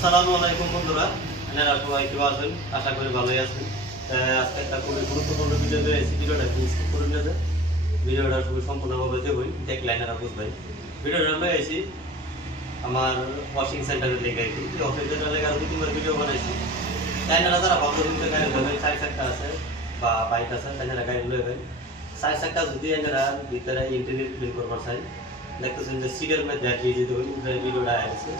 আসসালামু আলাইকুম বন্ধুরা, আপনারা সবাই কেমন আছেন? আশা করি ভালোই আছেন। আজকে একটা খুবই গুরুত্বপূর্ণ ভিডিও রয়েছে, ভিডিওটা স্কিপ করে নিতে। ভিডিওটা খুবই সম্পূর্ণভাবে দেখুন, দেখলে আপনারা বুঝবেন। ভিডিওটা লয়েছি আমার ওয়াশিং সেন্টারের লেগে আছি, যে অফিসের লেগে আর দুবার ভিডিও বানাইছি। আপনারা যারা ভালো দিতে গাড়ি লবেন, 4 চাকা আছে বা বাইক আছে, আপনারা গাড়ি লবেন। 4 চাকা যদি আপনারা ভিতরে ইন্টেরিয়র ক্লিন করবার চাই, দেখতেছেন যে সিটের মধ্যে দিয়ে দিতে হবে। ভিডিওটা আছে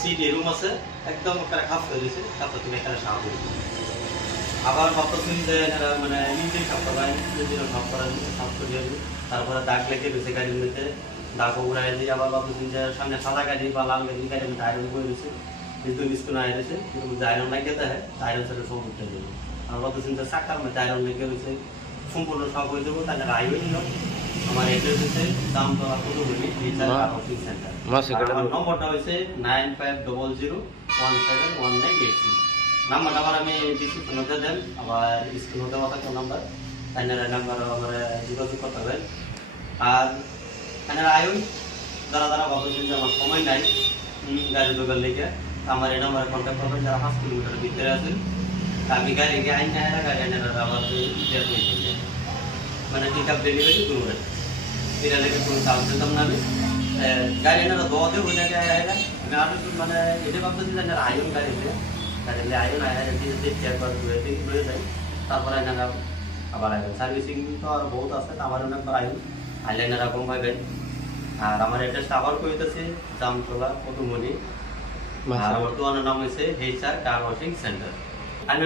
সিটি রুম আছে, একদম একটা খাপ করে দিয়েছে, খাপটা তুমি একটা সাপ আবার ভাবতেছেন যে মানে ইঞ্জিন সাপ করা, ইঞ্জিনের সাপ করা, সাপ করে তারপরে দাগ লেগে রয়েছে গাড়ির মধ্যে, দাগ উড়াই দিয়ে আবার ভাবতেছেন যে সামনে সাদা গাড়ি বা লাল গাড়ি, গাড়ির মধ্যে আয়রন করে দিয়েছে, কিন্তু স্কুল আয় রয়েছে, কিন্তু আয়রন লাগিয়ে দেয়, আয়রন সেটা সব উঠতে দেবে। আর ভাবতেছেন যে চাকার মধ্যে আয়রন লেগে রয়েছে, সম্পূর্ণ সব হয়ে যাবো, তাহলে আইও নিল। আমার এড্রেস হচ্ছে দামতলা কতগুলি অফিস সেন্টার। আমার নম্বরটা হচ্ছে 9500171986। নাম্বারটা আবার আমি ডিসক্রিপশনে দেন, আবার স্ক্রিনে দেওয়া থাকে নাম্বার, তাই নাম্বার আমার যোগাযোগ করতে হবে। আর এনারা আয়ুন যারা যারা ভাবছেন যে আমার সময় নাই গাড়ি দোকান লেগে, আমার এই নাম্বারে কন্ট্যাক্ট করবেন। যারা 5 কিলোমিটার ভিতরে আছেন, আমি গাড়ি গিয়ে আইন না গাড়ি এনারা আবার মানে পিক আপ ডেলিভারি করবেন। এটা লেগে কোনো চার্জ দিতাম না আমি। গাড়ি এনারা দোয়াতে ওই জায়গায় আইলাম আমি আরো মানে এটা ভাবতেছি যে আয়ুন গাড়িতে গাড়িতে আয়ুন দেখি একবার ঘুরে যাই, তারপরে এনারা আবার আইবেন। সার্ভিসিং তো আর বহুত আছে, আমার অনেকবার আয়ুন আইলে এনারা কম পাইবেন। আর আমার অ্যাড্রেসটা আবার কইতেছি জামতলা কতুমনি, আর আমার দোকানের নাম হচ্ছে HR কার ওয়াশিং সেন্টার। আমি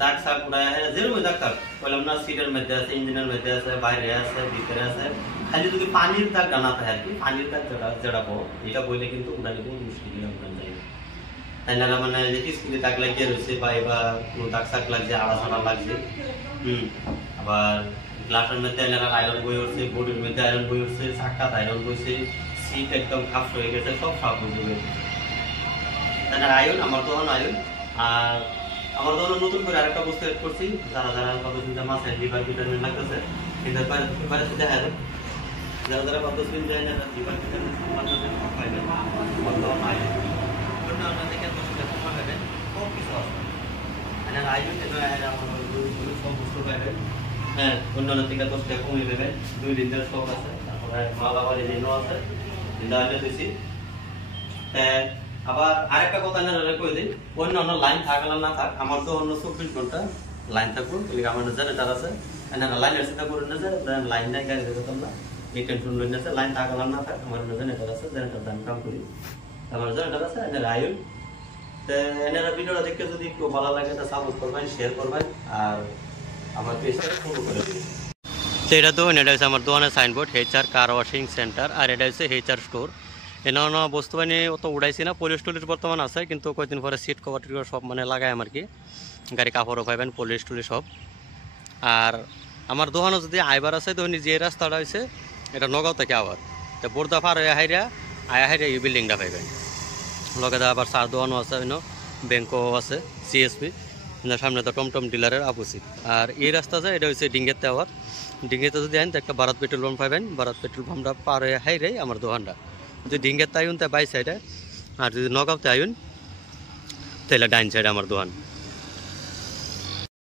দাগ শাক উড়ায় যেরকম দাগ থাক বললাম না, সিটের মধ্যে আছে, ইঞ্জিনের মধ্যে আছে, বাইরে আছে, ভিতরে আছে, খালি যদি পানির দাগ ডানা থাকে আর কি, পানির দাগ যেটাবো এটা বইলে কিন্তু উড়া নিতে মুশকিল উড়ান যায়। তাই না মানে যে স্কুলে দাগ লাগিয়ে রয়েছে বা এবার কোনো দাগ শাক লাগছে, আড়া ছাড়া লাগছে, আবার গ্লাসের মধ্যে আয়রন বই উঠছে, বোর্ডের মধ্যে আয়রন বই উঠছে, চাকাত আয়রন বইছে, সিট একদম খাপ হয়ে গেছে, সব সাপ হয়ে যাবে। তাই না আয়রন আমার তখন আয়রন। আর আমার ধরো নতুন করে আরেকটা বস্তু এড করছি, যারা যারা ভাবতেছেন যে মাছের লিভার ভিটামিন লাগতেছে, কিন্তু বাইরে দেখা যায় যারা যারা ভাবতেছেন যে লিভার ভিটামিন পাইবেন, অন্য থেকে পাইবেন, সব কিছু আছে সব বস্তু পাইবেন। হ্যাঁ, অন্যান্য থেকে 10 টাকা কমিয়ে দেবেন, 2 দিন ধরে সব আছে। তারপরে মাল আবার এনে আছে, দিয়েছি। আবার আরেকটা কথা কই দিই, অন্য লাইন থাকলে না থাক, আমার তো অন্য 24 ঘন্টা লাইন থাকবো। আমার জেনারেটার আছে, লাইনের চিন্তা করে না যে লাইন নাই গাড়ি দেবো তোমরা, এই টেনশন লই না, লাইন থাকলে না থাক, আমার জেনারেটার আছে, জেনারেটার দাম কাম করি, আমার জেনারেটার আছে। আয়ুন এনারা ভিডিওটা দেখতে যদি একটু ভালো লাগে তা সাপোর্ট করবেন, শেয়ার করবেন, আর আমার পেজটা ফলো করে দিন। তো এটা তো এটা হচ্ছে আমার দোকানের signboard, HR car washing centre, আর এটা হচ্ছে HR স্টোর। এনানো বস্তু বানি অত উড়াইছি না, পলিশ টলিশ বর্তমান আছে, কিন্তু কয়েকদিন পরে সিট কভার টিভার সব মানে লাগাই আমার কি, গাড়ি কাপড়ও পাইবেন, পলিশ টলিশ সব। আর আমার দোকানও যদি আইবার আছে, তো যে রাস্তাটা হয়েছে এটা নগাঁও থেকে আবার তো বোরদা পার হয়ে হাইরা এই বিল্ডিংটা পাইবেন। লগে আবার চার দোকানও আছে, ব্যাংকও আছে, CSP সামনে তো টমটম ডিলারের অপোজিট। আর এই রাস্তা যায় এটা হচ্ছে ডিঙ্গেতে, আবার ডিঙ্গেতে যদি আইন তো একটা ভারত পেট্রোল পাম্প পাইবেন, ভারত পেট্রোল পাম্পটা পার হয়ে হাইরে আমার দোকানটা। যদি ডিঙ্গেতে আইন তো বাই সাইডে, আর যদি নগাঁওতে আইন তাহলে ডাইন সাইডে আমার দোকান।